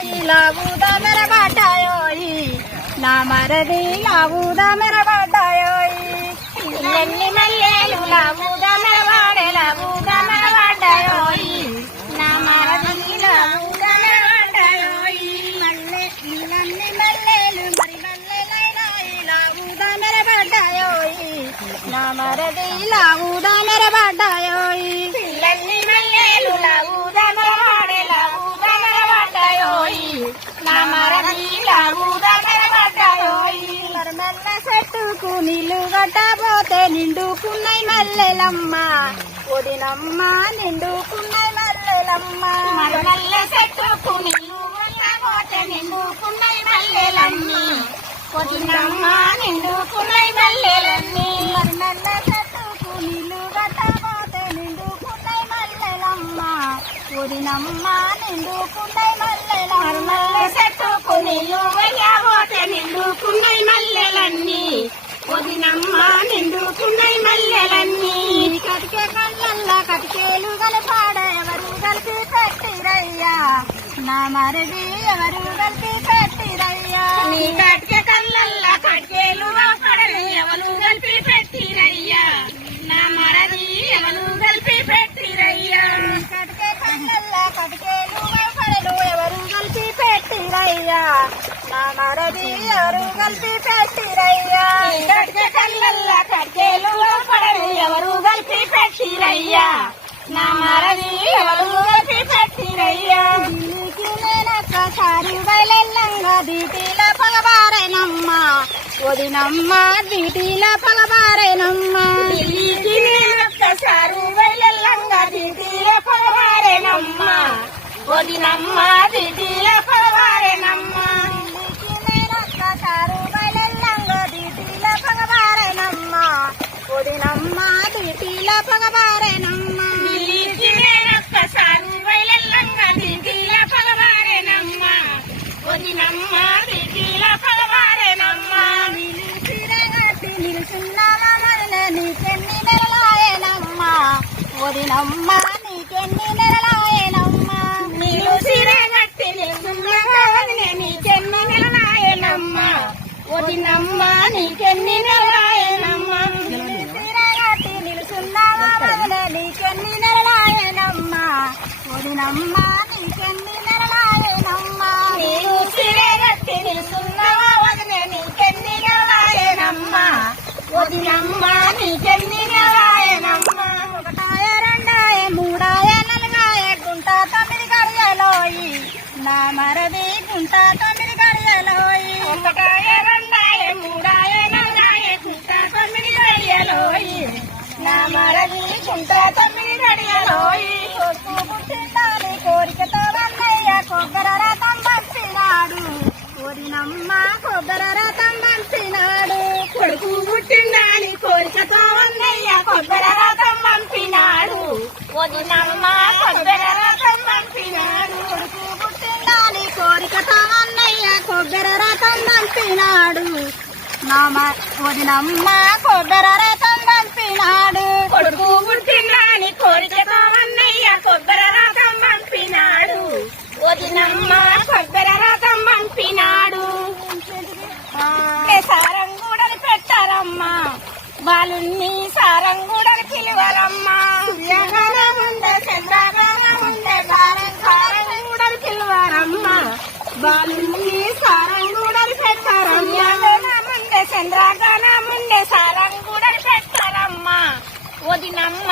లావుదా మెరబడ్డాయోయి నా మరది లావుదా మెరబడ్డాయోయి పిల్లల్ని మల్లెలు లావుదా మెరబడే లావుదా మెరబడ్డాయోయి నా మరది లావుదా మెరబడ్డాయోయి మల్లె పిల్లల్ని మల్లెలు మరి మల్లెలైనాయి లావుదా మెరబడ్డాయోయి నా మరది లావుదా మెరబడ్డాయోయి పిల్లల్ని మల్లెలు లావుదా మెరబడే లావుదా మెరబడ్డాయోయి నా మరది లావుదా మెరబడ్డాయోయి మరమల్ల చెట్టుకు నీళ్లు గట్టబోతే నిండుకున్నాయి మల్లెలమ్మ ఒడినమ్మ నిండుకున్నాయి మల్లెలమ్మ మరమల్ల చెట్టుకు నీళ్లు గట్టబోతే నిండుకున్నాయి మల్లెలమ్మ ఒడినమ్మ నిండుకున్నాయి మల్లెలన్నీ మరమల్ల చెట్టుకు నీళ్లు గట్టబోతే నిండుకున్నాయి మల్లెలమ్మ ఒడినమ్మ నిండుకున్నాయి మల్లెలమ్మ మరమల్ల చెట్టుకు నీళ్లు గట్టబోతే నిండుకున్నాయి మల్లెలన్నీ ఒదినమ్మ నిండుకున్నాయి మల్లెలన్నీ కటికే కళ్ళల్లా కటికేలు కలపాడ ఎవరు కలిపి పెట్టిరయ్యా నా మరది ఎవరు కలిపి పెట్టిరయ్యా నీ కటికే కళ్ళల్లా కటికేలు కలపాడని ఎవరు కలిపి పెట్టిరయ్యా నా మరది ఎవరు కలిపి పెట్టిరయ్యా నీ కటికే కళ్ళల్లా కటికేలు కలపాడను ఎవరు కలిపి పెట్టిరయ్యా నా మరది ఎవరు కలిపి పెట్టిరయ్యా కటికే కళ్ళల్లా కటికేలు కలపాడను ఎవరు కలిపి పెట్టిరయ్యా నా మరది ఎవరు కలిపి పెట్టిరయ్యా దీనికి నేనొక్క సారి బయలెల్లంగా దీటిల పగబారేనమ్మ ఒదినమ్మ దీటిల పగబారేనమ్మ దీనికి నేనొక్క సారు బయలెల్లంగా దీటిల పగబారేనమ్మ ఒదినమ్మ దీటిల పగబారేనమ్మ దీనికి నేనొక్క సారు బయలెల్లంగా దీటిల పగబారేనమ్మ ఒదినమ్మ దీటిల పగబారేనమ్మ దీనికి నేనొక్క సారు బయలెల్లంగా దీటిల పగబారేనమ్మ ఒదినమ్మ దీటిల పగబారేనమ్మ నిలిచిరగట్టి నిలుచున్నావా మరలే నీకెన్ని నెలలాయేనమ్మ ఒదినమ్మ నీకెన్ని నెలలాయేనమ్మ నిలుచిరగట్టి నిలుచున్నావా మరలే నీకెన్ని నెలలాయేనమ్మ ఒదినమ్మ నీకెన్ని నెలలాయేనమ్మ నిలిచిరగట్టి నిలుచున్నావా మరలే నీకెన్ని నెలలాయేనమ్మ ఒదినమ్మ నీకెన్ని నెలలాయేనమ్మ నిలుచిరగట్టి నిలుచున్నావా వదిలే నీకెన్ని నెలలాయేనమ్మ ఒదినమ్మ నీకెన్ని నెలలాయేనమ్మ ఒకటాయ రెండాయ మూడాయ నలుగాయ గుంట 9 గడియలోయి నా మరది గుంట 9 గడియలోయి ఒకటాయ రెండాయ మూడాయ నలుగాయ గుంట 9 గడియలోయి నా మరది గుంట 9 గడియలోయి కొడుకు పుట్టిండాలి కోరికతో వన్నయ్య కొబ్బరి రథం పంపినాడు ఒడినమ్మ కొబ్బరి రథం పంపినాడు కొడుకు పుట్టిండాలి కోరికతో వన్నయ్య కొబ్బరి రథం పంపినాడు ఒడినమ్మ కొబ్బరి రథం పంపినాడు కొడుకు పుట్టిండాలి కోరికతో వన్నయ్య కొబ్బరి రథం పంపినాడు ఒడినమ్మ కొబ్బరి రథం పంపినాడు కొడుకు పుట్టిండాలి కోరికతో వన్నయ్య కొబ్బరి రథం పంపినాడు ఒదినమ్మ కొబ్బరి రథం పంపినాడు సారంగూడని పెట్టారమ్మా బాలుని సారంగూడని పిలువరమ్మా సూర్యగానం ఉండే చంద్రగానం ఉండే సారంగూడని పిలువరమ్మా బాలుని సారంగూడని పెట్టారమ్మా ఉండే చంద్రగానం ఉండే సారంగూడని పెట్టారమ్మా ఒదినమ్మ